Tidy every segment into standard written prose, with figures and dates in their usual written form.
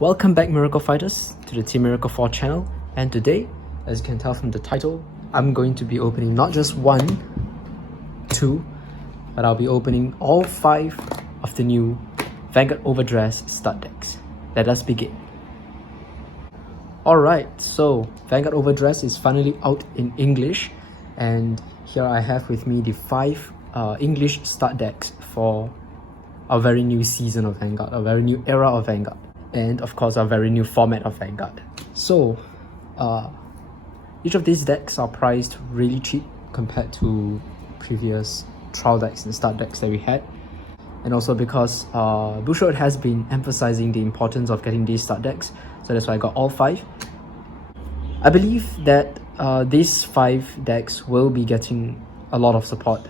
Welcome back, Miracle Fighters, to the Team Miracle 4 channel. And today, as you can tell from the title, I'm going to be opening not just one, two, but I'll be opening all 5 of the new Vanguard overdress stud decks. Let us begin. Alright, so Vanguard overdress is finally out in English, and here I have with me the 5 English stud decks for our very new season of Vanguard, a very new era of Vanguard, and of course our very new format of Vanguard. So each of these decks are priced really cheap compared to previous trial decks and stud decks that we had, and also because Bushiroad has been emphasizing the importance of getting these stud decks, so that's why I got all 5. I believe that these 5 decks will be getting a lot of support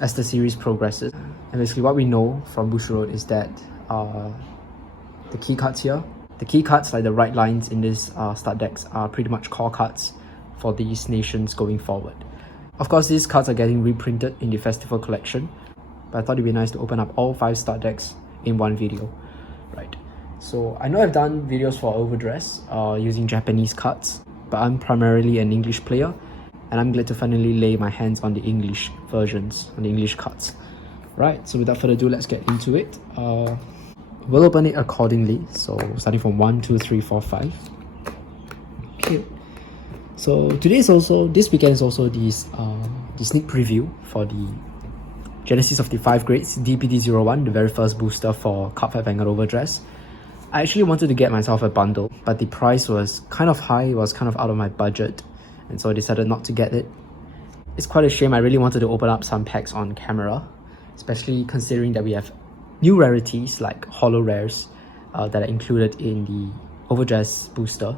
as the series progresses. And basically what we know from Bushiroad is that the key cards here, the key cards like the right lines in these stud decks are pretty much core cards for these nations going forward. Of course, these cards are getting reprinted in the festival collection, but I thought it'd be nice to open up all 5 stud decks in one video. Right, so I know I've done videos for overdress using Japanese cards, but I'm primarily an English player, and I'm glad to finally lay my hands on the English versions, on the English cards. Right, so without further ado, let's get into it. We'll open it accordingly, so starting from 1, 2, 3, 4, 5. Okay, so this weekend is also the sneak preview for the Genesis of the 5 Grades DPD01, the very first booster for Cardfight Vanguard overdress. I actually wanted to get myself a bundle, but the price was kind of high, it was kind of out of my budget, and so I decided not to get it. It's quite a shame. I really wanted to open up some packs on camera, especially considering that we have new rarities like holo rares that are included in the overdress booster,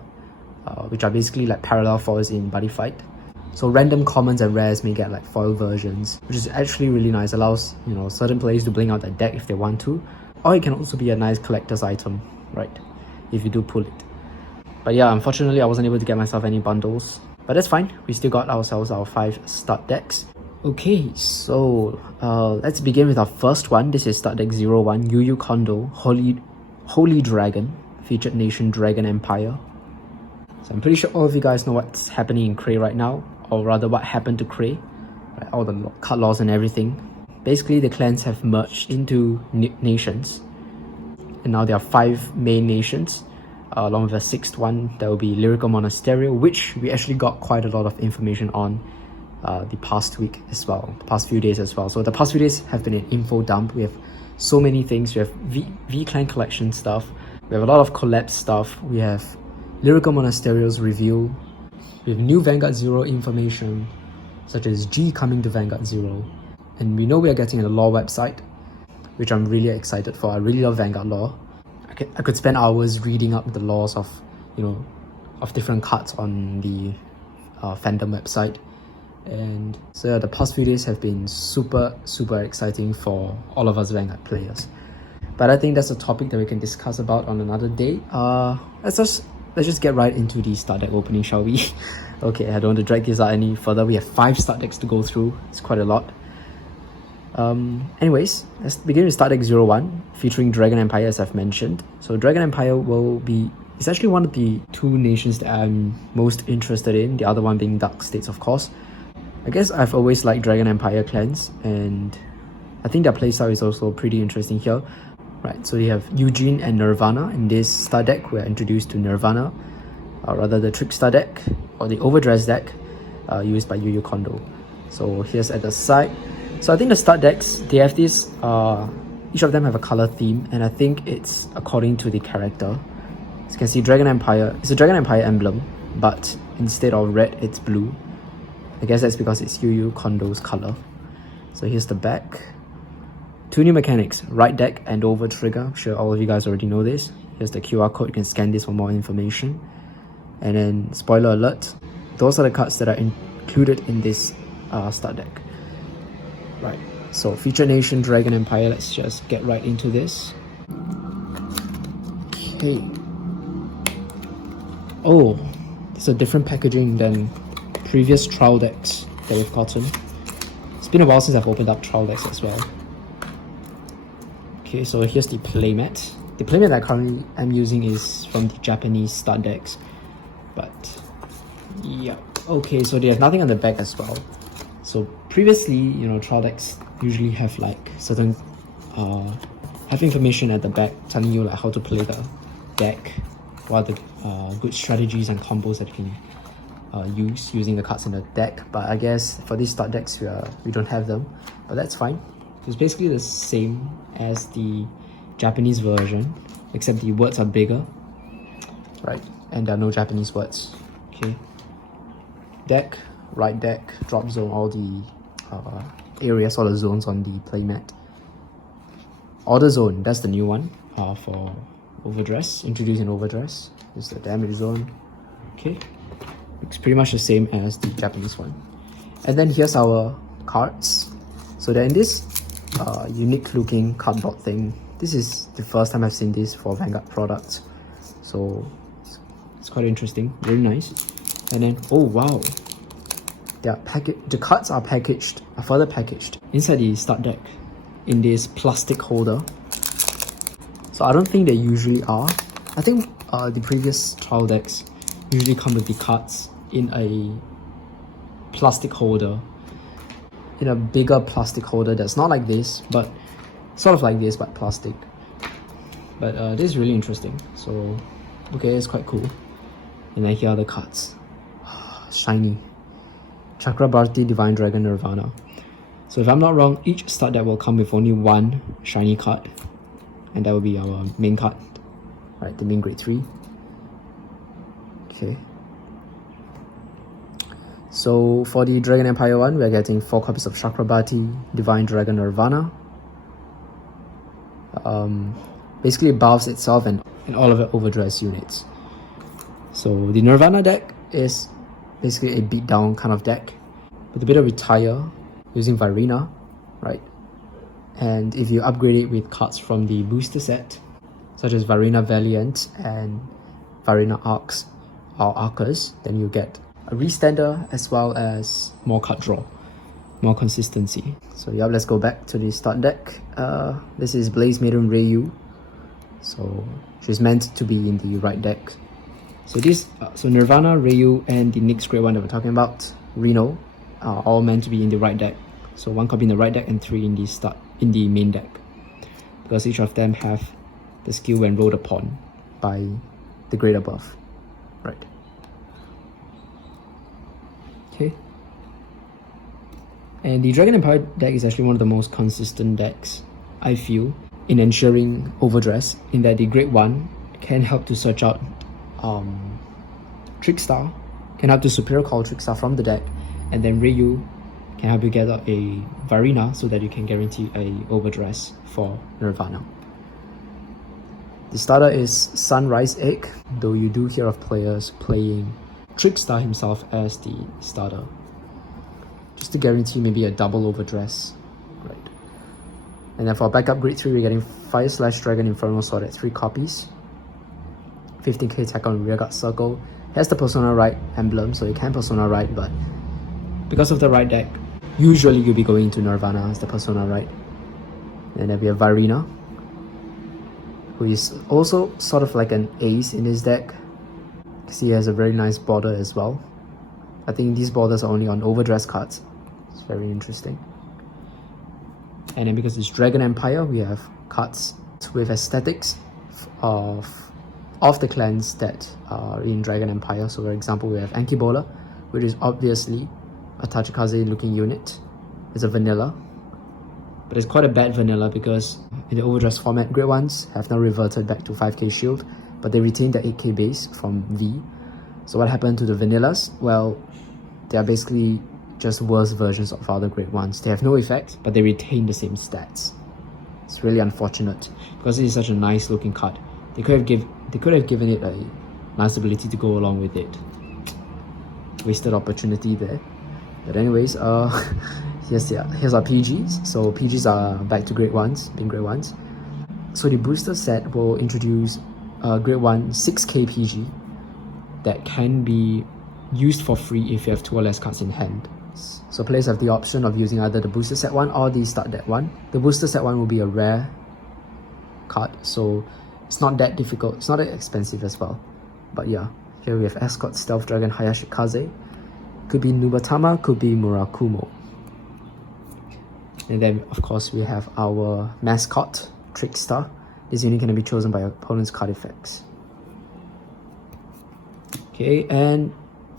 which are basically like parallel foils in Buddy Fight. So random commons and rares may get like foil versions, which is actually really nice. Allows, you know, certain players to bling out their deck if they want to, or it can also be a nice collector's item, right, if you do pull it. But yeah, unfortunately I wasn't able to get myself any bundles, but that's fine. We still got ourselves our 5 stud decks. Okay, so let's begin with our first one. This is stud deck 01, Yu Kondo, Holy Dragon, featured nation Dragon Empire. So I'm pretty sure all of you guys know what's happening in Cray right now, or rather what happened to Cray, right? All the card laws and everything. Basically the clans have merged into nations, and now there are 5 main nations, along with a 6th one that will be Lyrical Monasterio, which we actually got quite a lot of information on the past week as well, the past few days as well. So the past few days have been an info dump. We have so many things. We have V-Clan collection stuff, we have a lot of collab stuff, we have Lyrical Monasterio's reveal, we have new Vanguard 0 information, such as G coming to Vanguard 0, and we know we are getting a lore website, which I'm really excited for. I really love Vanguard lore. I could spend hours reading up the laws of, you know, of different cards on the fandom website. And so yeah, the past few days have been super exciting for all of us Vanguard players. But I think that's a topic that we can discuss about on another day. Let's just get right into the stud deck opening, shall we? Okay, I don't want to drag this out any further. We have 5 stud decks to go through. It's quite a lot. Anyways, let's begin with stud deck 01, featuring Dragon Empire, as I've mentioned. So Dragon Empire it's actually one of the 2 nations that I'm most interested in, the other one being Dark States, of course. I guess I've always liked Dragon Empire clans, and I think their playstyle is also pretty interesting here. Right, so you have Eugene and Nirvana. In this stud deck, we're introduced to Nirvana, or rather the Trickstar deck, or the overdress deck, used by Yu Kondo. So here's at the side. So I think the stud decks, they have this, each of them have a color theme, and I think it's according to the character. As you can see, Dragon Empire, it's a Dragon Empire emblem, but instead of red, it's blue. I guess that's because it's Yu Kondo's color. So here's the back. 2 new mechanics, right deck and over trigger. I'm sure all of you guys already know this. Here's the QR code, you can scan this for more information. And then, spoiler alert, those are the cards that are included in this stud deck. Right, so featured nation Dragon Empire, let's just get right into this. Okay. Oh, it's a different packaging than previous trial decks that we've gotten. It's been a while since I've opened up trial decks as well. Okay, so here's the playmat. The playmat that I currently am using is from the Japanese start decks. But yeah, okay, so there's nothing on the back as well. So previously, you know, trial decks usually have like certain have information at the back telling you like how to play the deck, what are the good strategies and combos that you can use using the cards in the deck. But I guess for these start decks we don't have them, but that's fine. It's basically the same as the Japanese version, except the words are bigger, right? And there are no Japanese words. Okay, deck, right deck, drop zone, all the areas, all the zones on the playmat. Order zone, that's the new one for overdress, introduced in overdress. This is the damage zone. Okay, it's pretty much the same as the Japanese one. And then here's our cards. So they're in this unique looking cardboard thing. This is the first time I've seen this for Vanguard products, so it's quite interesting, very nice. And then, oh wow, the cards are further packaged inside the start deck in this plastic holder. So I don't think they usually are. I think the previous trial decks usually come with the cards in a plastic holder, in a bigger plastic holder that's not like this, but sort of like this, but plastic. But this is really interesting. So okay, it's quite cool. And then here are the cards. Shiny. Chakrabarti, Divine Dragon, Nirvana. So if I'm not wrong, each start deck will come with only one shiny card, and that will be our main card, right? The main grade 3. Okay. So for the Dragon Empire one, we're getting 4 copies of Chakrabarti, Divine Dragon, Nirvana. Basically it buffs itself and all of the overdress units. So the Nirvana deck is basically a beat down kind of deck with a bit of retire using Varina, right? And if you upgrade it with cards from the booster set, such as Varina Valiant and Varina Arcs or Arcers, then you get a restander as well as more card draw, more consistency. So yeah, let's go back to the start deck. This is Blaze Maiden Ryu. So she's meant to be in the right deck. So Nirvana, Ryu, and the next grade one that we're talking about, Reno, are all meant to be in the right deck. So 1 copy in the right deck and 3 in the main deck, because each of them have the skill when rolled upon by the grade above, right? Okay. And the Dragon Empire deck is actually one of the most consistent decks, I feel, in ensuring overdress, in that the grade 1 can help to search out Trickstar, can help to superior call Trickstar from the deck, and then Ryu can help you get a Varina so that you can guarantee a overdress for Nirvana. The starter is Sunrise Egg, though you do hear of players playing Trickstar himself as the starter, just to guarantee maybe a double overdress, right? And then for backup grade 3, we're getting Fire Slash Dragon Infernal Sword at 3 copies, 15k attack on Rearguard Circle. Has the Persona Right emblem, so you can Persona Right, but because of the right deck, usually you'll be going to Nirvana as the Persona Right. And then we have Varina, who is also sort of like an ace in this deck, because he has a very nice border as well. I think these borders are only on overdress cards. It's very interesting. And then because it's Dragon Empire, we have cards with aesthetics of the clans that are in Dragon Empire. So for example, we have Ankibola, which is obviously a Tachikaze looking unit. It's a vanilla, but it's quite a bad vanilla because in the overdress format, grade 1s have now reverted back to 5k shield, but they retain the 8k base from V. So what happened to the vanillas? Well, they are basically just worse versions of other grade 1s. They have no effect, but they retain the same stats. It's really unfortunate because it is such a nice looking card. They could have given it a nice ability to go along with it. Wasted opportunity there. But anyways, here's our PGs. So PGs are back to grade 1s, being grade 1s. So the booster set will introduce grade 1 6k PG that can be used for free if you have 2 or less cards in hand. So players have the option of using either the booster set one or the start deck one. The booster set one will be a rare card, so It's not that difficult. It's not that expensive as well. But yeah, here we have Escort, Stealth Dragon, Hayashikaze. Could be Nubatama, could be Murakumo. And then, of course, we have our mascot, Trickstar. This unit can be chosen by opponent's card effects. Okay, and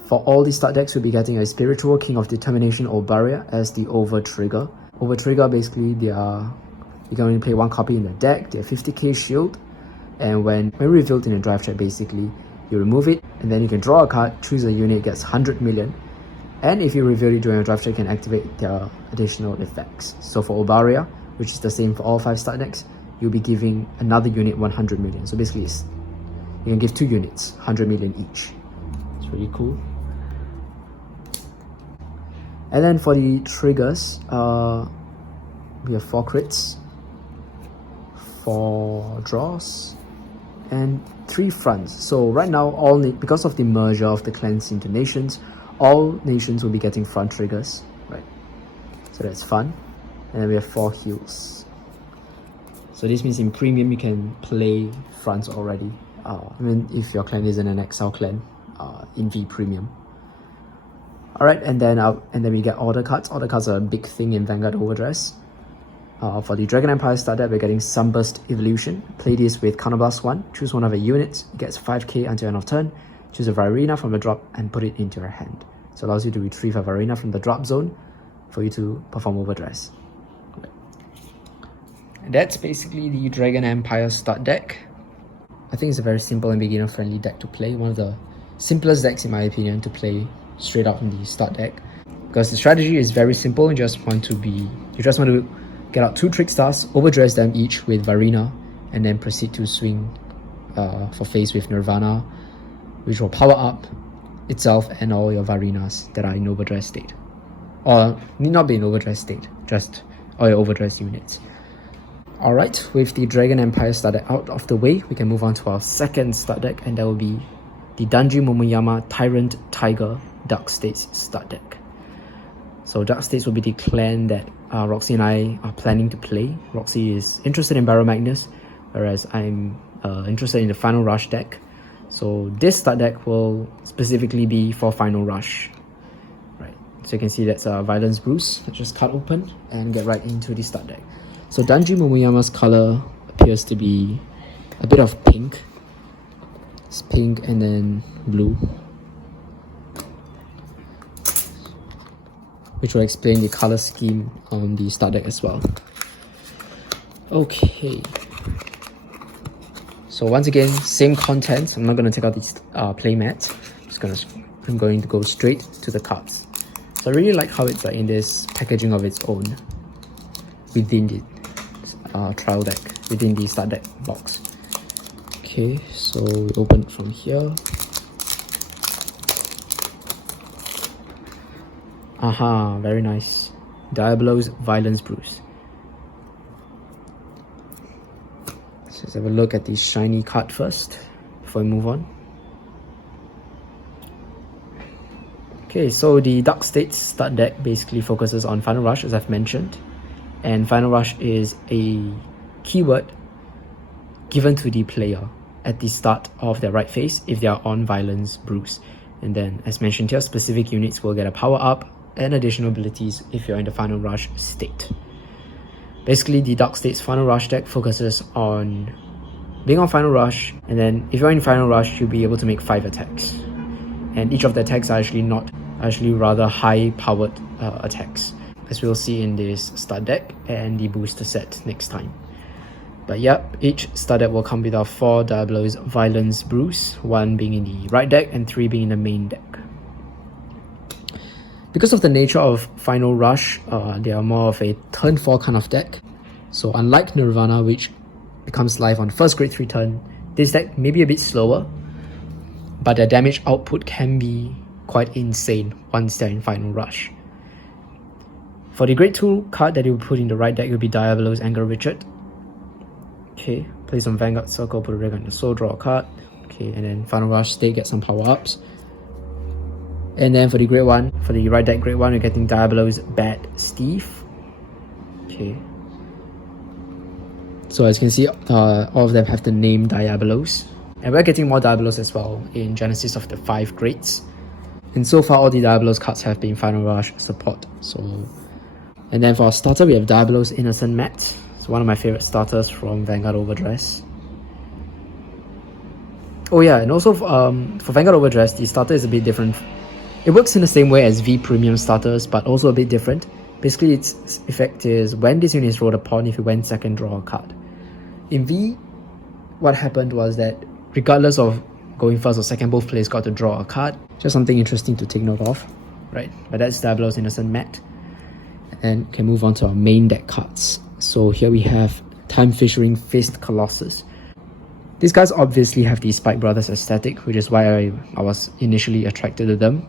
for all the start decks, we'll be getting a Spiritual King of Determination or Barrier as the over trigger. Over trigger, basically, you can only play one copy in the deck. They're 50k shield, and when revealed in a drive check, basically, you remove it, and then you can draw a card, choose a unit, gets 100 million. And if you reveal it during a draft check, you can activate their additional effects. So for Obaria, which is the same for all 5 start decks, you'll be giving another unit 100 million. So basically, you can give 2 units, 100 million each. It's really cool. And then for the triggers, we have 4 crits, 4 draws, and 3 fronts. So right now, because of the merger of the clans into nations, all nations will be getting front triggers, right? So that's fun. And then we have 4 heals. So this means in premium you can play fronts already. If your clan isn't an XL clan, in V premium. Alright, and then we get order cards. Order cards are a big thing in Vanguard overdress. For the Dragon Empire start deck, we're getting Sunburst Evolution. Play this with Counterblast 1. Choose one of your units. It gets 5k until end of turn. Choose a Varina from the drop and put it into your hand. So it allows you to retrieve a Varina from the drop zone for you to perform overdress. And that's basically the Dragon Empire start deck. I think it's a very simple and beginner friendly deck to play. One of the simplest decks in my opinion to play straight out from the start deck. Because the strategy is very simple. You just want to get out 2 Trickstars, overdress them each with Varina, and then proceed to swing for face with Nirvana, which will power up itself and all your Varinas that are in overdress state. Or need not be in overdress state, just all your overdress units. Alright, with the Dragon Empire start deck out of the way, we can move on to our second start deck, and that will be the Danji Momoyama Tyrant Tiger Dark States start deck. So Dark States will be the clan that Roxy and I are planning to play. Roxy is interested in Barrow Magnus, whereas I'm interested in the Final Rush deck. So this start deck will specifically be for Final Rush. Right, so you can see that's a Violence Bruce. Let's just cut open and get right into the start deck. So Danji Momoyama's color appears to be a bit of pink. It's pink and then blue, which will explain the color scheme on the start deck as well. Okay. So once again, same content. I'm not going to take out this play mat. I'm going to go straight to the cards. So I really like how it's in this packaging of its own within the trial deck, within the start deck box. Okay, so we open it from here. Aha, very nice. Diablo's Violence Bruce. So let's have a look at the shiny card first before we move on. Okay, so the Dark States start deck basically focuses on Final Rush, as I've mentioned. And Final Rush is a keyword given to the player at the start of their right phase if they are on Violence Bruce. And then, as mentioned here, specific units will get a power up and additional abilities if you're in the Final Rush state. Basically, the Dark States Final Rush deck focuses on being on Final Rush, and then if you're in Final Rush, you'll be able to make 5 attacks. And each of the attacks are actually rather high-powered attacks, as we'll see in this start deck and the booster set next time. But yep, each start deck will come with our 4 Diablo's Violence Bruce, 1 being in the right deck and 3 being in the main deck. Because of the nature of Final Rush, they are more of a turn 4 kind of deck. So unlike Nirvana, which becomes live on first grade 3 turn, this deck may be a bit slower, but their damage output can be quite insane once they're in Final Rush. For the grade 2 card that you put in the right deck, it will be Diablo's Anger Richard. Okay, place on Vanguard Circle, put a red on the soul, draw a card. Okay, and then Final Rush state, get some power ups. And then for the grade 1, for the right deck grade 1, you're getting Diablo's Bad Steve. Okay. So as you can see, all of them have the name Diabolos. And we're getting more Diabolos as well in Genesis of the 5 Greats. And so far, all the Diabolos cards have been Final Rush support. And then for our starter, we have Diabolos Innocent Matte. It's one of my favorite starters from Vanguard overdress. Oh yeah, and also for Vanguard overdress, the starter is a bit different. It works in the same way as V Premium starters, but also a bit different. Basically, its effect is when this unit is rolled upon, if you went second, draw a card. In V, what happened was that regardless of going first or second, both players got to draw a card. Just something interesting to take note of, right? But that's Diabolos Innocent Matte. And can move on to our main deck cards. So here we have Time Fissuring Fist Colossus. These guys obviously have the Spike Brothers aesthetic, which is why I was initially attracted to them.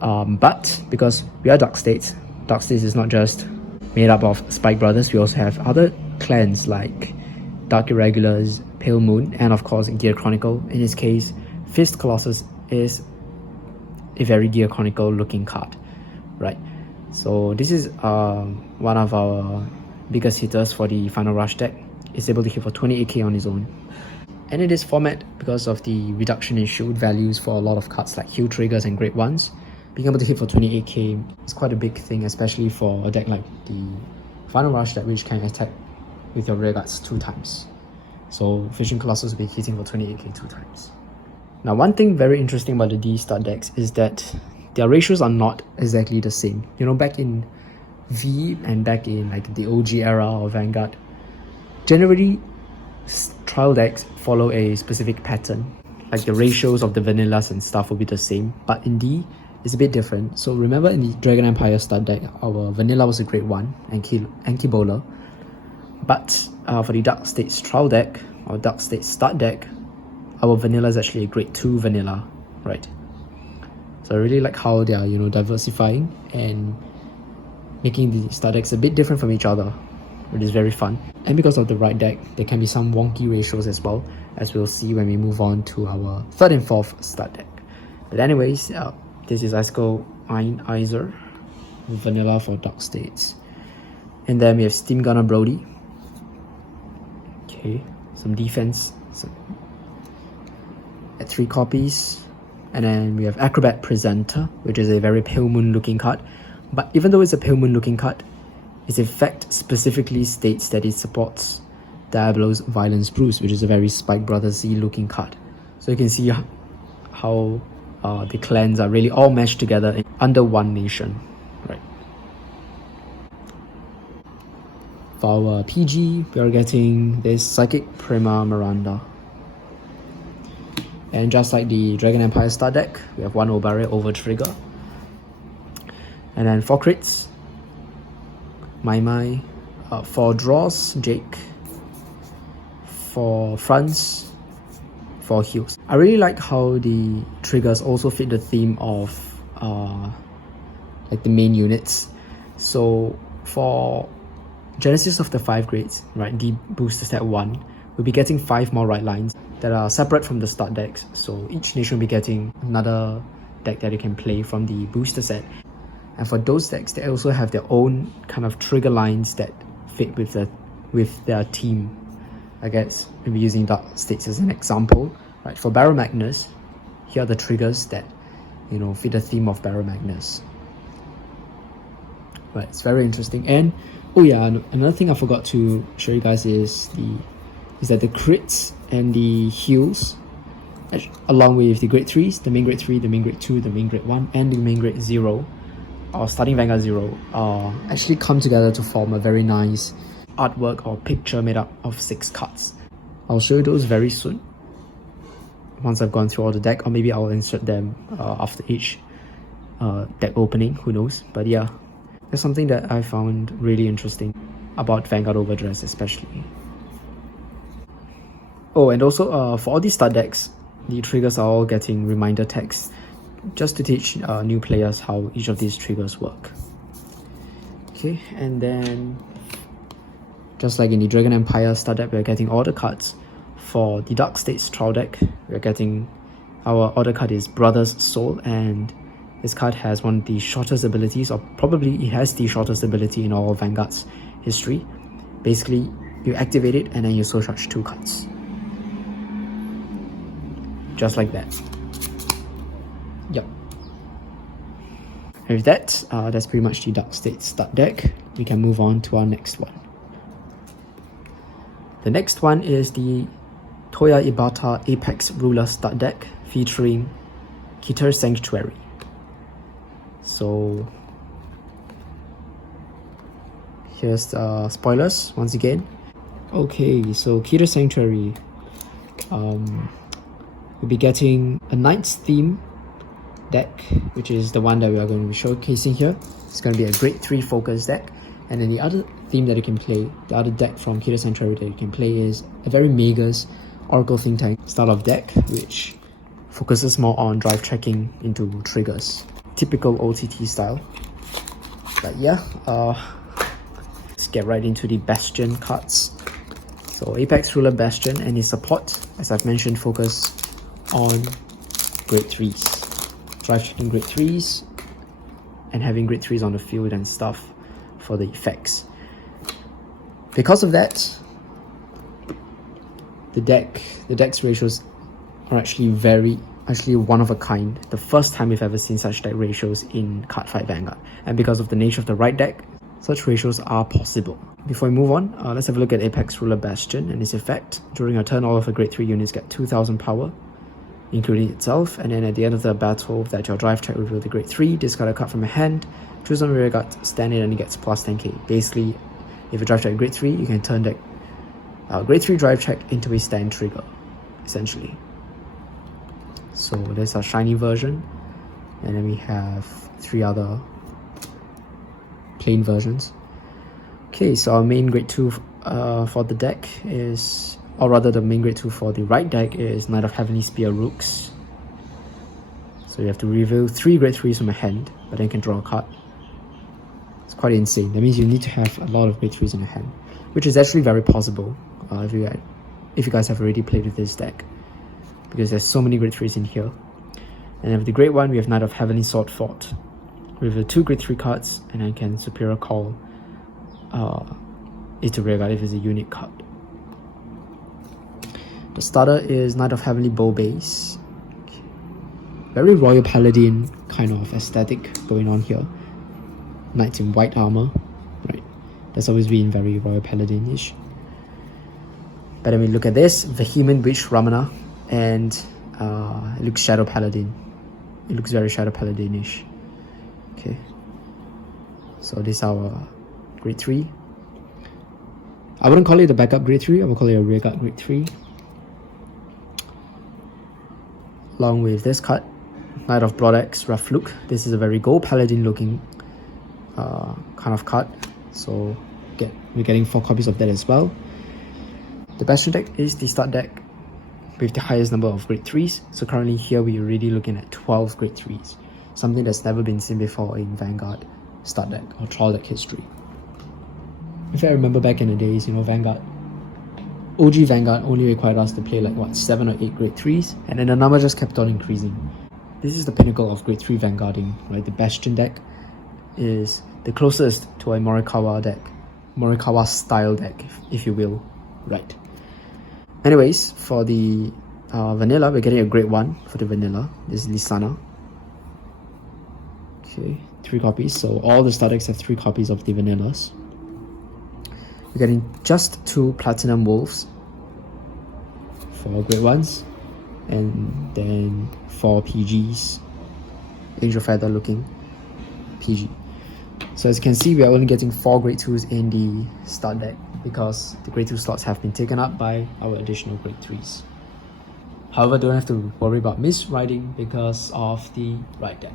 But because we are Dark States is not just made up of Spike Brothers, we also have other clans like Dark Irregulars, Pale Moon, and of course Gear Chronicle. In this case, Fist Colossus is a very Gear Chronicle looking card, right? So this is one of our biggest hitters for the Final Rush deck. It's able to hit for 28k on its own. And in this format, because of the reduction in shield values for a lot of cards like Heal Triggers and Great Ones, being able to hit for 28k is quite a big thing, especially for a deck like the Final Rush deck, which can attack with your rear guards 2 times. So Fishing Colossus will be hitting for 28k 2 times. Now, one thing very interesting about the D start decks is that their ratios are not exactly the same. You know, back in V and back in like the OG era of Vanguard, generally trial decks follow a specific pattern. Like the ratios of the vanillas and stuff will be the same, but in D, it's a bit different. So remember in the Dragon Empire start deck, our vanilla was a Great 1 and Kibola. But for the Dark States trial deck, or Dark States start deck, our vanilla is actually a Grade 2 vanilla, right? So I really like how they are, you know, diversifying and making the start decks a bit different from each other, which is very fun. And because of the right deck, there can be some wonky ratios as well, as we'll see when we move on to our 3rd and 4th start deck. But anyways, this is Icicle Ionizer, vanilla for Dark States. And then we have Steam Gunner Brody. Okay, some defense at 3 copies. And then we have Acrobat Presenter, which is a very Pale Moon looking card. But even though it's a Pale Moon looking card, its effect specifically states that it supports Diabolos Violence Bruise, which is a very Spike Brothers-y looking card. So you can see how the clans are really all meshed together under one nation, right? For our PG, we are getting this Psychic Prima Miranda. And just like the Dragon Empire start deck, we have 1 Obare over Trigger. And then 4 crits, Mai, 4 draws, Jake, 4 fronts, 4 heals. I really like how the triggers also fit the theme of like the main units. So for Genesis of the 5 Greats, right, the booster set 1, we'll be getting 5 more right lines that are separate from the start decks. So each nation will be getting another deck that you can play from the booster set. And for those decks, they also have their own kind of trigger lines that fit with their team. I guess maybe using Dark States as an example, right? For Barrow Magnus, here are the triggers that, you know, fit the theme of Barrow Magnus. Right, it's very interesting. And oh yeah, another thing I forgot to show you guys is that the crits and the heals, along with the grade 3s, the main grade 3, the main grade 2, the main grade 1, and the main grade 0, or starting Vanguard 0, actually come together to form a very nice artwork or picture made up of 6 cards. I'll show you those very soon, once I've gone through all the deck, or maybe I'll insert them after each deck opening, who knows. But yeah, that's something that I found really interesting about Vanguard overdress especially. Oh, and also for all these start decks, the triggers are all getting reminder text just to teach new players how each of these triggers work. Okay, and then just like in the Dragon Empire start deck, we're getting all the cards. For the Dark States trial deck, we're getting our order card is Brother's Soul, and this card has one of the shortest abilities, or probably it has the shortest ability in all of Vanguard's history. Basically, you activate it, and then you soul charge 2 cards. Just like that. Yep. And with that, that's pretty much the Dark State start deck. We can move on to our next one. The next one is the Toya Ibata Apex Ruler start deck featuring Keter Sanctuary. So here's the spoilers once again. Okay, so Keter Sanctuary, we'll be getting a Knights theme deck, which is the one that we are going to be showcasing here. It's going to be a grade 3 focus deck. And then the other theme that you can play, the other deck from Keter Sanctuary that you can play is a very Magus Oracle Think Tank style of deck, which focuses more on drive tracking into triggers. Typical OTT style. But yeah, let's get right into the Bastion cards. So Apex Ruler Bastion and his support, as I've mentioned, focus on grade 3s. Drive tracking grade 3s and having grade 3s on the field and stuff for the effects. Because of that, the deck's ratios are actually one of a kind. The first time we've ever seen such deck ratios in Cardfight Vanguard. And because of the nature of the right deck, such ratios are possible. Before we move on, let's have a look at Apex Ruler Bastion and its effect. During your turn, all of the grade 3 units get 2000 power, including itself, and then at the end of the battle that your drive check reveal the grade 3, discard a card from your hand, choose on rear guard, stand it, and it gets plus 10k. Basically, if you drive check grade 3, you can turn that grade 3 drive check into a stand trigger, essentially. So there's our shiny version, and then we have 3 other plain versions. Okay, so our main grade 2 for the deck is, or rather the main grade 2 for the right deck is Knight of Heavenly Spear Rooks. So you have to reveal 3 grade 3s from a hand, but then you can draw a card. It's quite insane. That means you need to have a lot of grade 3s in your hand, which is actually very possible if you guys have already played with this deck, because there's so many grade 3s in here. And then with the grade 1, we have Knight of Heavenly Sword Fort. Reveal 2 grade 3 cards, and then can Superior Call it to rear guard if it's a unique card. The starter is Knight of Heavenly Bow Base. Okay. Very Royal Paladin kind of aesthetic going on here. Knights in white armor, right? That's always been very Royal Paladin-ish. But then we look at this, Vehement Witch Ramana, and it looks Shadow Paladin. It looks very Shadow Paladin-ish. Okay. So this is our grade 3. I wouldn't call it a backup grade 3, I would call it a rearguard grade 3. Along with this card, Knight of Broadaxe Rough Look. This is a very Gold Paladin looking kind of card. So we're getting 4 copies of that as well. The Bastion deck is the start deck with the highest number of grade 3s. So currently here we're already looking at 12 grade 3s. Something that's never been seen before in Vanguard start deck or trial deck history. If I remember back in the days, Vanguard, OG Vanguard only required us to play like what, 7 or 8 grade 3s, and then the number just kept on increasing. This is the pinnacle of grade 3 Vanguarding, right? The Bastion deck is the closest to a Morikawa deck, Morikawa style deck, if you will, right? Anyways, for the vanilla, we're getting a grade 1 for the vanilla. This is Lisana. Okay, 3 copies. So all the star decks have 3 copies of the vanillas. We're getting just 2 Platinum Wolves for grade 1s, and then 4 PGs, Angel Feather looking PG. So as you can see, we are only getting 4 grade 2s in the start deck because the grade 2 slots have been taken up by our additional grade 3s. However, don't have to worry about miswriting because of the right deck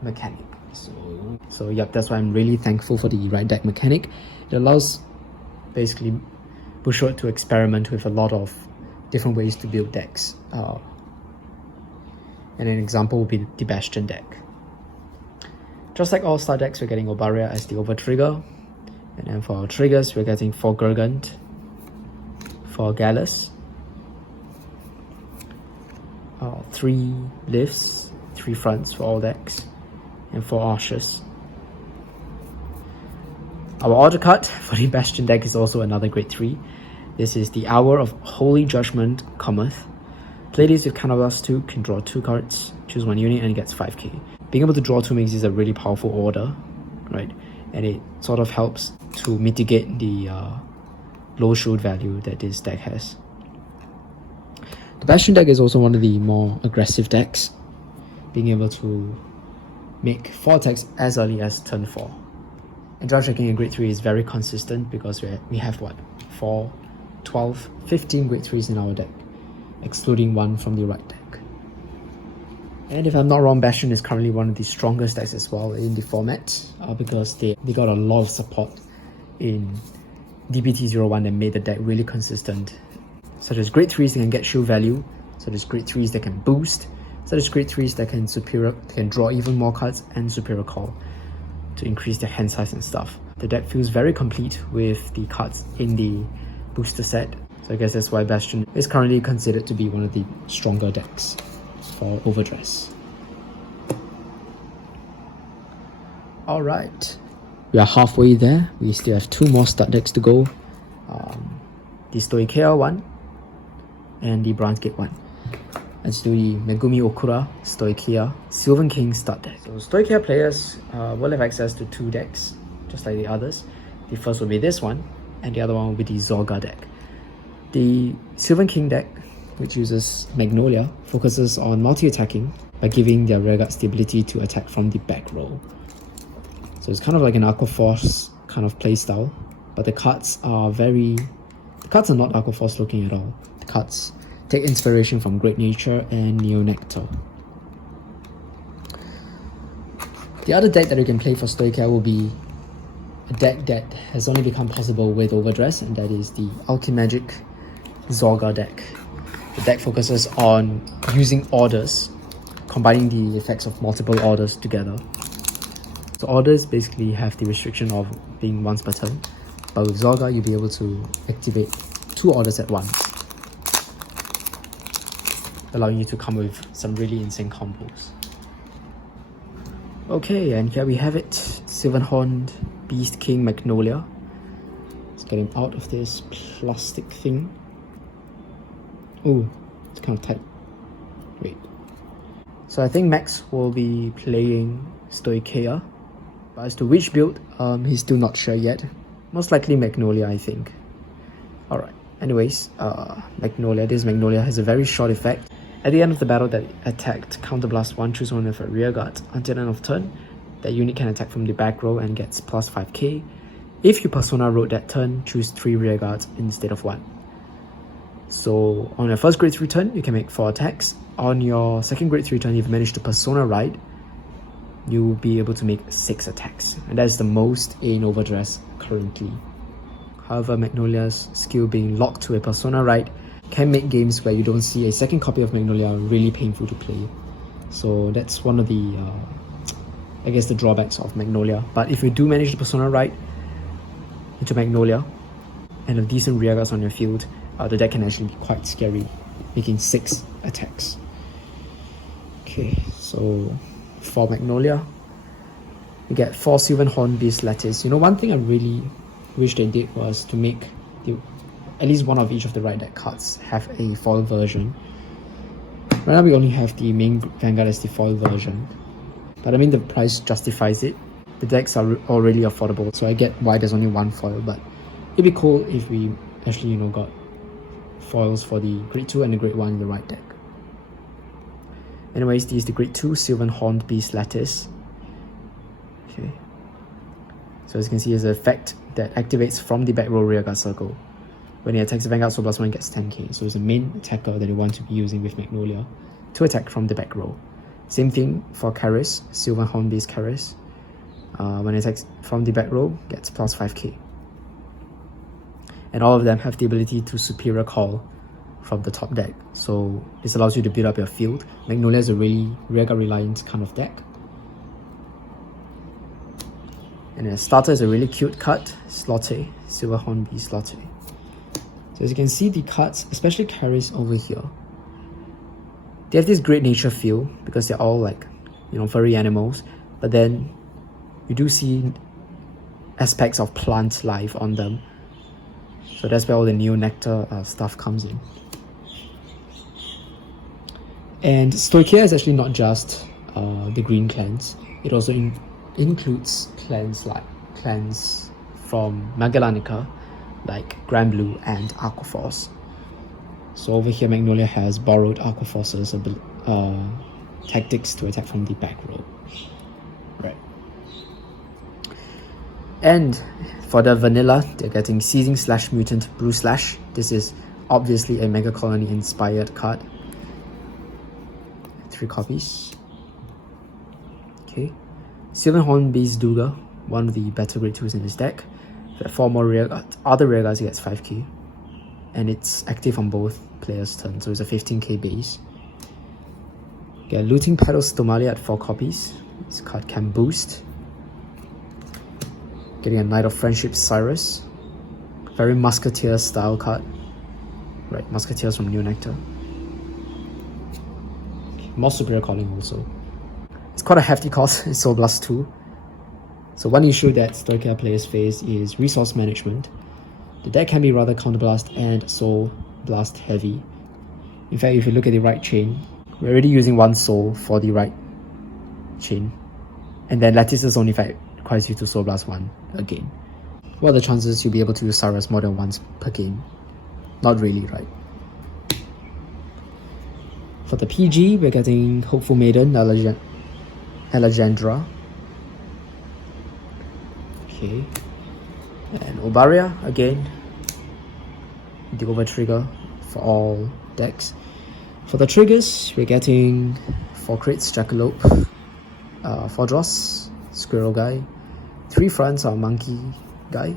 mechanic. So yep, that's why I'm really thankful for the right deck mechanic. It allows basically Bushiroad to experiment with a lot of different ways to build decks. And an example would be the Bastion deck. Just like all star decks, we're getting Obaria as the over trigger. And then for our triggers, we're getting 4 Gurgant, 4 Gallus, 3 lifts, 3 fronts for all decks, and 4 archers. Our order card for the Bastion deck is also another grade 3. This is the Hour of Holy Judgment cometh. Play this with counterblast 2, can draw 2 cards, choose 1 unit, and it gets 5k. Being able to draw 2 makes this a really powerful order, right? And it sort of helps to mitigate the low shield value that this deck has. The Bastion deck is also one of the more aggressive decks, being able to make 4 attacks as early as turn 4. And draw checking in grade 3 is very consistent because we have what? 4, 12, 15 grade 3s in our deck, excluding 1 from the right deck. And if I'm not wrong, Bastion is currently one of the strongest decks as well in the format because they got a lot of support in DBT01 that made the deck really consistent. Such as grade 3s that can get shield value, such as grade 3s that can boost, such as grade 3s that can draw even more cards, and superior call to increase their hand size and stuff. The deck feels very complete with the cards in the booster set, so I guess that's why Bastion is currently considered to be one of the stronger decks for overdress. Alright, we are halfway there. We still have 2 more start decks to go. The Stoicheia one and the Brandt Gate one. Let's do the Megumi Okura Stoicheia Sylvan King start deck. So Stoicheia players will have access to 2 decks, just like the others. The first will be this one, and the other one will be the Zorga deck. The Sylvan King deck, which uses Magnolia, focuses on multi-attacking by giving their rearguards the ability to attack from the back row. So it's kind of like an Aqua Force kind of playstyle, but the cards are not Aqua Force looking at all. The cards take inspiration from Great Nature and Neo Nectar. The other deck that you can play for Stoicheia will be a deck that has only become possible with overdress, and that is the Alchemagic Zorga deck. The deck focuses on using orders, combining the effects of multiple orders together. So orders basically have the restriction of being once per turn, but with Zorga you'll be able to activate 2 orders at once, allowing you to come with some really insane combos. Okay, and here we have it, Sylvan Horned Beast King Magnolia. Let's get him out of this plastic thing. Ooh, it's kind of tight. Wait. So I think Max will be playing Stoicheia, but as to which build, he's still not sure yet. Most likely Magnolia, I think. Alright, anyways, Magnolia. This Magnolia has a very short effect. At the end of the battle that attacked, counterblast 1, choose 1 with a rearguard. Until the end of turn, that unit can attack from the back row and gets plus 5k. If you Persona road that turn, choose 3 rearguards instead of 1. So on your first grade 3 turn, you can make 4 attacks. On your second grade 3 turn, if you manage to Persona ride, you will be able to make 6 attacks. And that is the most in overdress currently. However, Magnolia's skill being locked to a Persona ride can make games where you don't see a second copy of Magnolia really painful to play. So that's one of the, I guess, the drawbacks of Magnolia. But if you do manage to Persona ride into Magnolia and have decent rearguards on your field, the deck can actually be quite scary, making 6 attacks. Okay, so for Magnolia, we get 4 Sylvan Horn Beast Lattice. You know, one thing I really wish they did was to make at least one of each of the right deck cards have a foil version. Right now we only have the main Vanguard as the foil version, but I mean the price justifies it. The decks are already affordable, so I get why there's only 1 foil, but it'd be cool if we actually, you know, got foils for the grade 2 and the grade 1 in the right deck. Anyways, this is the grade 2 Sylvan Horned Beast Lattice. Okay, so as you can see, there's an effect that activates from the back row rearguard circle. When he attacks the Vanguard, so +1 gets 10k. So it's a main attacker that you want to be using with Magnolia to attack from the back row. Same thing for Karis, Sylvan Horn Beast Karis. When it attacks from the back row, gets plus 5k. And all of them have the ability to superior call from the top deck. So this allows you to build up your field. Magnolia is a really rearguard reliant kind of deck. And a starter is a really cute card, Slotte, Silver Horn Beast Slotte. So as you can see, the cards, especially Karis over here, they have this great nature feel because they're all like, you know, furry animals. But then you do see aspects of plant life on them. So that's where all the Neo Nectar stuff comes in. And Stoicheia is actually not just the green clans. It also includes clans from Magellanica, like Grand Blue and Aquaforce. So over here, Magnolia has borrowed Aquaforce's tactics to attack from the back row. Right. And for the vanilla, they're getting Seizing Slash Mutant Blue Slash. This is obviously a Mega Colony inspired card. 3 copies. Okay. Silverhorn Beast Duga, one of the better grade 2s in this deck. If you have 4 more other rear guards, it gets 5k. And it's active on both players' turns, so it's a 15k base. Get Looting Petals Stomalia at 4 copies. This card can boost. Getting a Knight of Friendship Cyrus. Very Musketeer style card. Right, Musketeers from Neo Nectar. More superior calling also. It's quite a hefty cost, it's Soul Blast 2. So one issue that Stoicheia players face is resource management. The deck can be rather Counterblast and Soul Blast heavy. In fact, if you look at the right chain, we're already using 1 soul for the right chain. And then Lattice's only fight requires you to Soul Blast 1 again. What are the chances you'll be able to use Cyrus more than once per game? Not really, right? For the PG, we're getting Hopeful Maiden, Alejandra. Okay. And Obaria, again. The over trigger for all decks. For the triggers, we're getting 4 crits, Jackalope, 4 draws, Squirrel Guy, 3 fronts, our Monkey Guy,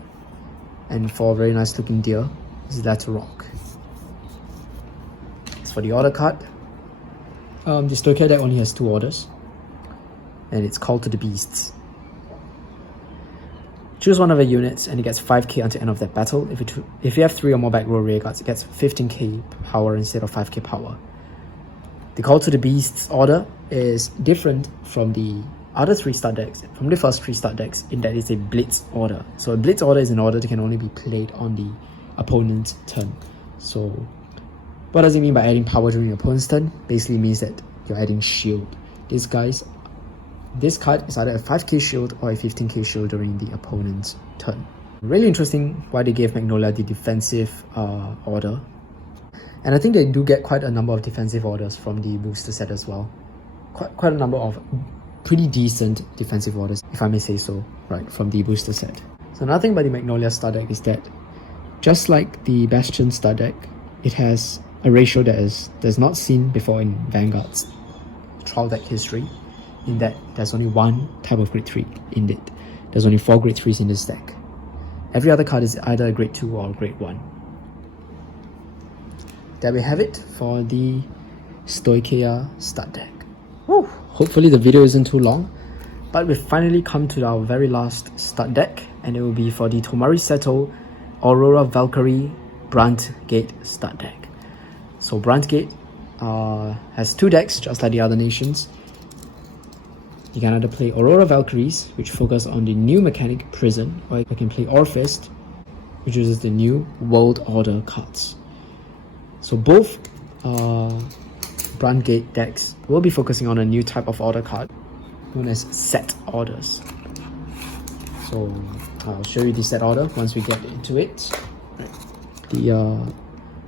and 4 very nice looking deer, Zlatarok. As for the order card, the Stoicheia deck only has 2 orders, and it's Call to the Beasts. Choose one of the units and it gets 5k until the end of that battle. If you have 3 or more back row rear guards, it gets 15k power instead of 5k power. The Call to the Beasts order is different from the other 3 start decks, from the first 3 start decks, in that it's a Blitz order. So a Blitz order is an order that can only be played on the opponent's turn. So what does it mean by adding power during your opponent's turn? Basically means that you're adding shield. This card is either a 5k shield or a 15k shield during the opponent's turn. Really interesting why they gave Magnolia the defensive order. And I think they do get quite a number of defensive orders from the booster set as well. Quite a number of pretty decent defensive orders, if I may say so, right, from the booster set. So another thing about the Magnolia start deck is that, just like the Bastion start deck, it has a ratio that is not seen before in Vanguard's trial deck history, in that there's only 1 type of grade 3 in it. There's only 4 grade 3s in this deck. Every other card is either a grade 2 or a grade 1. There we have it for the Stoicheia start deck. Woo! Hopefully the video isn't too long, but we've finally come to our very last start deck, and it will be for the Tomari Seto Aurora Valkyrie Brandt Gate start deck. So Brandt Gate has 2 decks, just like the other nations. You can either play Aurora Valkyries, which focus on the new mechanic Prison, or you can play Orphist, which uses the new World Order cards. So both Brandt Gate decks will be focusing on a new type of order card known as set orders. So I'll show you the set order once we get into it. The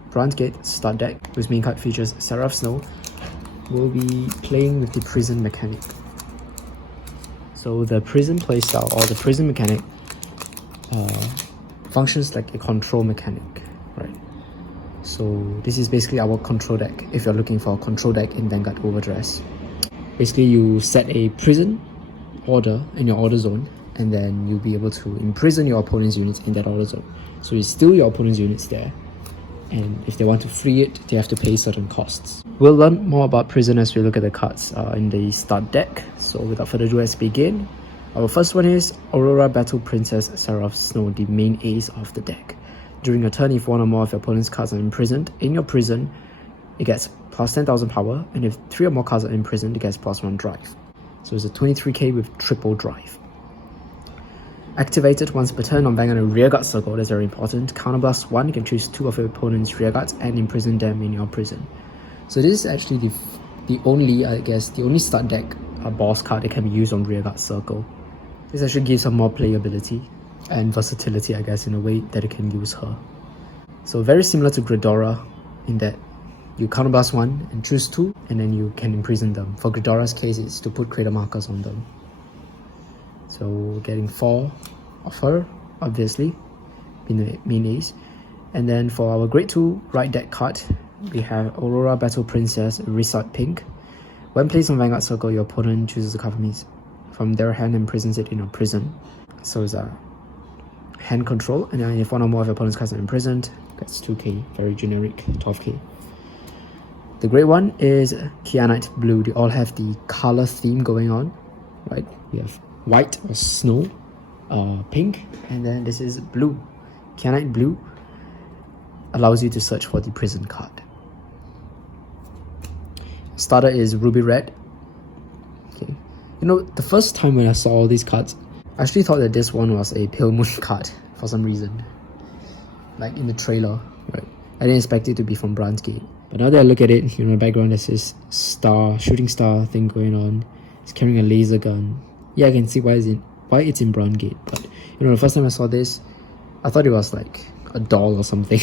Brandt Gate start deck, whose main card features Seraph Snow, will be playing with the Prison mechanic. So the Prison playstyle, or the Prison mechanic, functions like a control mechanic, right? So this is basically our control deck if you're looking for a control deck in Vanguard overdress. Basically, you set a prison order in your order zone, and then you'll be able to imprison your opponent's units in that order zone. So you steal your opponent's units there, and if they want to free it, they have to pay certain costs. We'll learn more about Prison as we look at the cards in the start deck. So without further ado, let's begin. Our first one is Aurora Battle Princess Seraph Snow, the main ace of the deck. During your turn, if 1 or more of your opponent's cards are imprisoned in your prison, it gets plus 10,000 power, and if 3 or more cards are imprisoned, it gets plus 1 drive. So it's a 23k with triple drive. Activated once per turn on Vanguard and Rearguard circle. That's very important. Counterblast 1, you can choose 2 of your opponent's rearguards and imprison them in your prison. So this is actually the only, I guess, the only start deck boss card that can be used on Rearguard circle. This actually gives her more playability and versatility, I guess, in a way that it can use her. So very similar to Gridora in that you counterblast 1 and choose 2, and then you can imprison them. For Gridora's case, it's to put crater markers on them. So we're getting 4 of her, obviously, in the main ace. And then for our grade 2 right deck card, we have Aurora Battle Princess Resort Pink. When placed on Vanguard Circle, your opponent chooses a card from their hand and imprisons it in a prison. So it's a hand control, and then if one or more of your opponent's cards are imprisoned, that's 2k, very generic, 12k. The grade 1 is Kyanite Blue. They all have the color theme going on, right? We have white or snow, pink, and then this is blue. Kyanite Blue allows you to search for the prison card. Starter is Ruby Red. Okay, you know, the first time when I saw all these cards, I actually thought that this one was a Pale Moon card for some reason, like in the trailer, right? I didn't expect it to be from Brandt Gate. But now that I look at it, you know, in the background there's this shooting star thing going on. It's carrying a laser gun. Yeah, I can see why it's in Brandt Gate. But you know, the first time I saw this, I thought it was like a doll or something.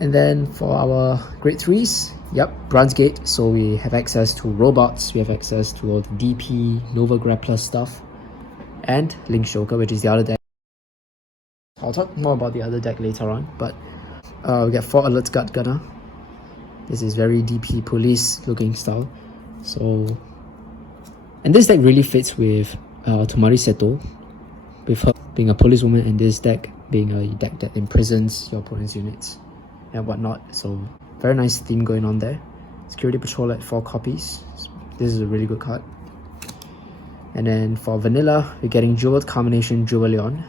And then for our grade 3s, yep, Brandt Gate. So we have access to robots, we have access to all the DP, Nova Grappler stuff, and Link Shoker, which is the other deck. I'll talk more about the other deck later on, but we get 4 Alert Guard Gunner. This is very DP police looking style. So, and this deck really fits with Tomari Seto, with her being a policewoman and this deck being a deck that imprisons your opponent's units and whatnot. So very nice theme going on there. Security Patrol at 4 copies. This is a really good card. And then for vanilla, we're getting Jeweled Combination Jeweleon.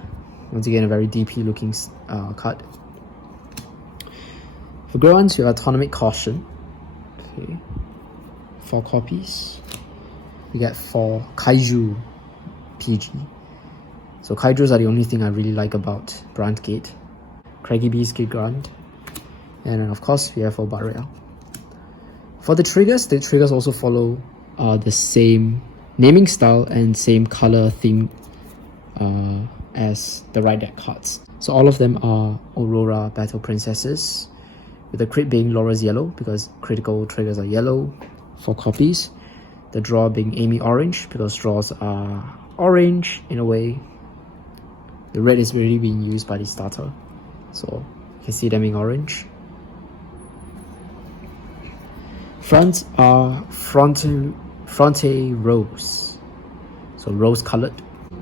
Once again, a very DP looking card. For grade 1s, we have Atomic Caution. Okay, 4 copies. We get 4 Kaiju PG. So Kaijus are the only thing I really like about Brandt Gate. Craggy Beast Gigant. And then of course we have 4 Barrier. For the triggers also follow the same naming style and same color theme as the right deck cards. So all of them are Aurora Battle Princesses, with the crit being Laura's yellow because critical triggers are yellow, 4 copies. The draw being Amy orange because draws are orange in a way. The red is really being used by the starter, so you can see them being orange. Fronts are Fronte Rose, so rose colored.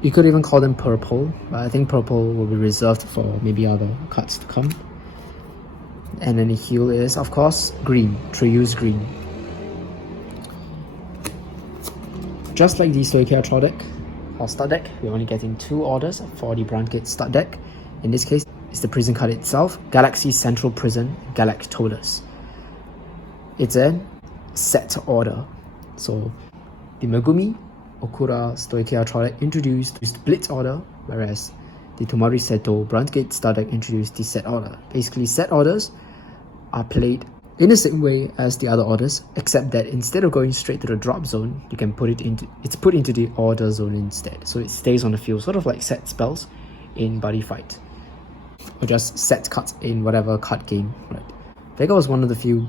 You could even call them purple, but I think purple will be reserved for maybe other cards to come. And then the hue is, of course, green, Triuse green. Just like the Stoicheia Troll deck, or start deck, we're only getting 2 orders for the Brandt Gate start deck. In this case, it's the prison card itself, Galaxy Central Prison Galactolus. It's a set order. So the Megumi Okura Stoicheia Troll deck introduced Blitz order, whereas the Tomari Seto Brandt Gate start deck introduced the set order. Basically, set orders are played in the same way as the other orders, except that instead of going straight to the drop zone, you can put into the order zone instead. So it stays on the field, sort of like set spells in Buddy Fight, or just set cards in whatever card game, right? Vega was one of the few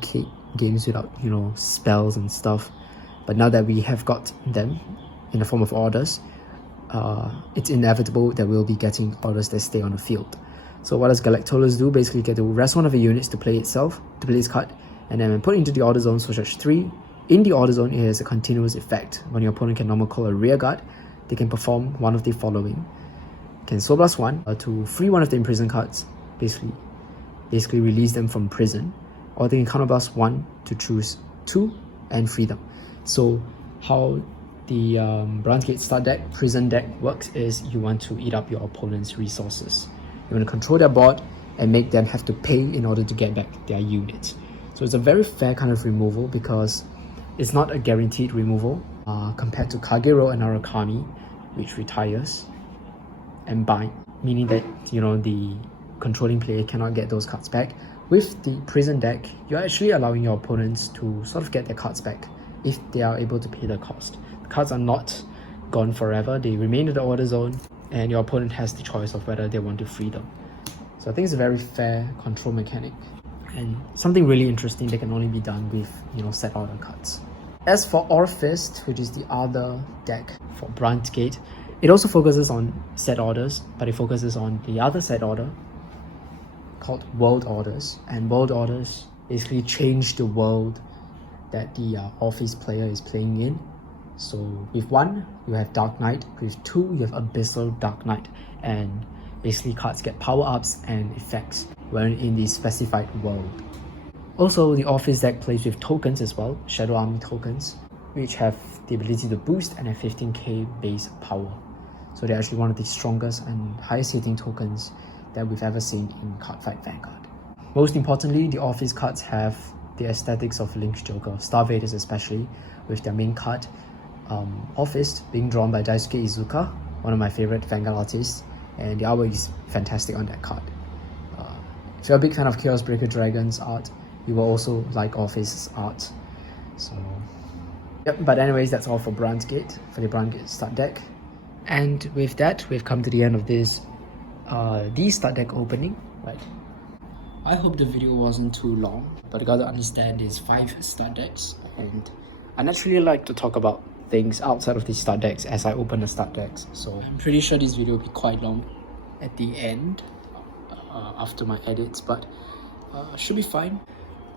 games without, you know, spells and stuff, but now that we have got them in the form of orders, it's inevitable that we'll be getting orders that stay on the field. So what does Galactolus do? Basically get to rest one of the units to play its card, and then when put into the order zone, so search 3. In the order zone, it has a continuous effect. When your opponent can normal call a rear guard, they can perform one of the following. Can Soul Blast 1 to free one of the imprisoned cards, basically release them from prison, or they can counterblast 1 to choose 2 and free them. So how the Brandt Gate start deck, prison deck works is you want to eat up your opponent's resources. You want to control their board and make them have to pay in order to get back their units. So it's a very fair kind of removal because it's not a guaranteed removal compared to Kagero and Arakami, which retires and bind, meaning that the controlling player cannot get those cards back. With the prison deck, you're actually allowing your opponents to sort of get their cards back if they are able to pay the cost. The cards are not gone forever, they remain in the order zone, and your opponent has the choice of whether they want to free them. So I think it's a very fair control mechanic, and something really interesting that can only be done with set order cards. As for Orfist, which is the other deck for Brandt Gate, it also focuses on set orders, but it focuses on the other set order called World Orders, and World Orders basically change the world that the Orfist player is playing in. So with 1, you have Dark Knight, with 2, you have Abyssal Dark Knight, and basically cards get power-ups and effects when in the specified world. Also, the Orfist deck plays with tokens as well, Shadow Army tokens, which have the ability to boost and have 15k base power. So they're actually one of the strongest and highest hitting tokens that we've ever seen in Cardfight Vanguard. Most importantly, the Orfist cards have the aesthetics of Link's Joker, Star Vaders especially, with their main card, Orfist, being drawn by Daisuke Iizuka, one of my favorite Vanguard artists, and the artwork is fantastic on that card. If you're a big fan of Chaos Breaker Dragon's art, you will also like Orfist's art. So, yep, but anyways, that's all for Brandt Gate, for the Brandt Gate start deck. And with that, we've come to the end of this the start deck opening, right? I hope the video wasn't too long, but you gotta understand there's 5 start decks, and I naturally like to talk about things outside of the start decks as I open the start decks. So I'm pretty sure this video will be quite long at the end after my edits, but should be fine.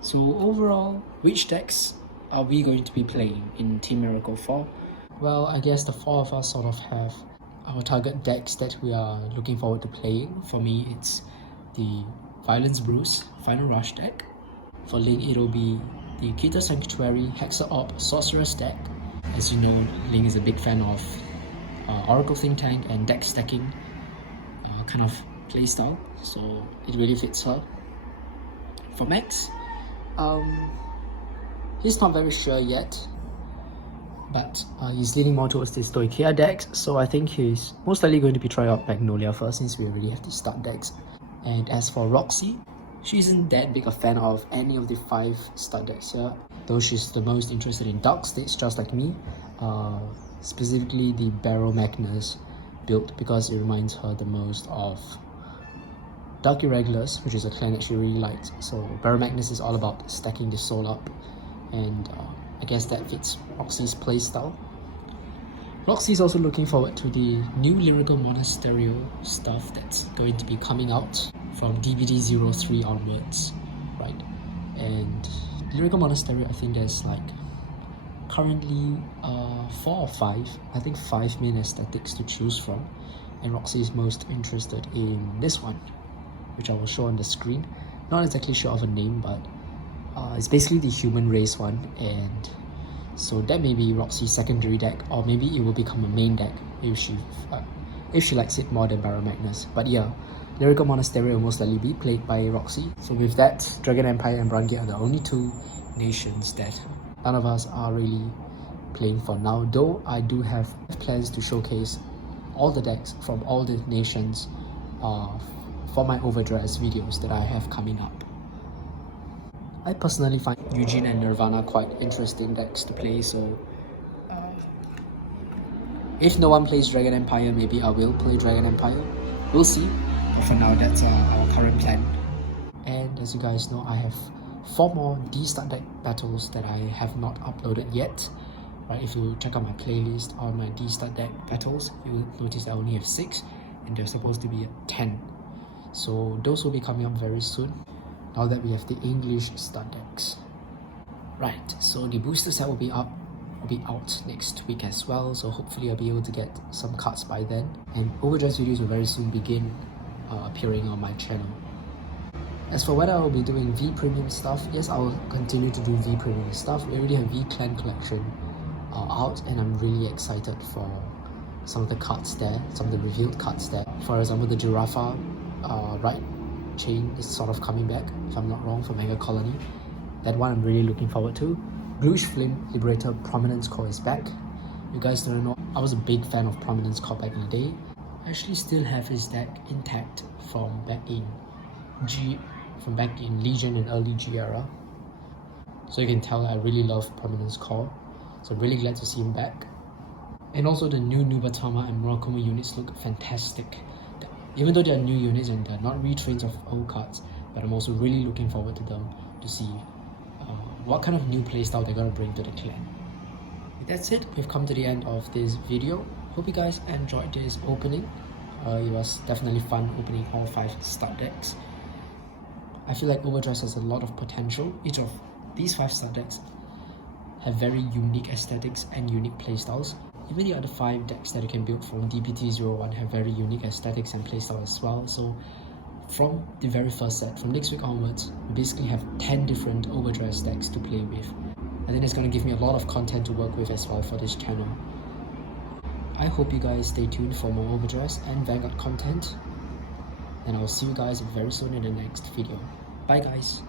So overall, which decks are we going to be playing in Team Miracle 4? Well, I guess the 4 of us sort of have our target decks that we are looking forward to playing. For me, it's the Violence Bruce Final Rush deck. For Ling, it'll be the Keter Sanctuary Hexer Op Sorceress deck. As you know, Ling is a big fan of Oracle Think Tank and deck stacking kind of playstyle, so it really fits her. For Max, he's not very sure yet, but he's leaning more towards the Stoicheia decks, so I think he's most likely going to be trying out Magnolia first, since we already have the start decks. And as for Roxy, she isn't that big a fan of any of the 5 start decks here, though she's the most interested in Dark States, just like me, specifically the Barrow Magnus build, because it reminds her the most of Dark Irregulars, which is a clan that she really likes. So Barrow Magnus is all about stacking the soul up, and I guess that fits Roxy's playstyle. Roxy is also looking forward to the new Lyrical Monasterio stuff that's going to be coming out from DBD03 onwards, right? And Lyrical Monasterio, I think there's like currently 4 or 5, I think 5 main aesthetics to choose from, and Roxy is most interested in this one, which I will show on the screen. Not exactly sure of a name, but it's basically the human race one, and so that may be Roxy's secondary deck, or maybe it will become a main deck if she likes it more than Barrow Magnus. But yeah, Lyrical Monastery will most likely be played by Roxy. So with that, Dragon Empire and Brandt Gate are the only 2 nations that none of us are really playing for now, though I do have plans to showcase all the decks from all the nations for my overdress videos that I have coming up. I personally find Eugene and Nirvana quite interesting decks to play, so if no one plays Dragon Empire, maybe I will play Dragon Empire. We'll see, but for now that's our current plan. And as you guys know, I have 4 more D-Start deck battles that I have not uploaded yet. Right, if you check out my playlist on my D-Start deck battles, you'll notice I only have 6 and there's supposed to be 10. So those will be coming up very soon, now that we have the English start decks. Right, so the booster set will be out next week as well, so hopefully I'll be able to get some cards by then. And overdress videos will very soon begin appearing on my channel. As for whether I will be doing V Premium stuff, yes, I will continue to do V Premium stuff. We already have V Clan Collection out, and I'm really excited for some of the cards there, some of the revealed cards there. For example, the Giraffa right chain is sort of coming back, if I'm not wrong, for Mega Colony. That one I'm really looking forward to. Bluish Flame Liberator Prominence Core is back, You guys don't know, I was a big fan of Prominence Core back in the day. I actually still have his deck intact from back in Legion and early G era. So you can tell I really love Prominence Core. So I'm really glad to see him back. And also the new Nubatama and Murakumo units look fantastic. Even though they're new units and they're not retrains of old cards, but I'm also really looking forward to them to see what kind of new playstyle they're going to bring to the clan. That's it, we've come to the end of this video. Hope you guys enjoyed this opening. It was definitely fun opening all 5 start decks. I feel like overdress has a lot of potential. Each of these 5 start decks have very unique aesthetics and unique playstyles. Even the other 5 decks that you can build from DPT01 have very unique aesthetics and playstyle as well. So from the very first set, from next week onwards, we basically have 10 different overdress decks to play with. I think it's going to give me a lot of content to work with as well for this channel. I hope you guys stay tuned for more overdress and Vanguard content. And I'll see you guys very soon in the next video. Bye guys!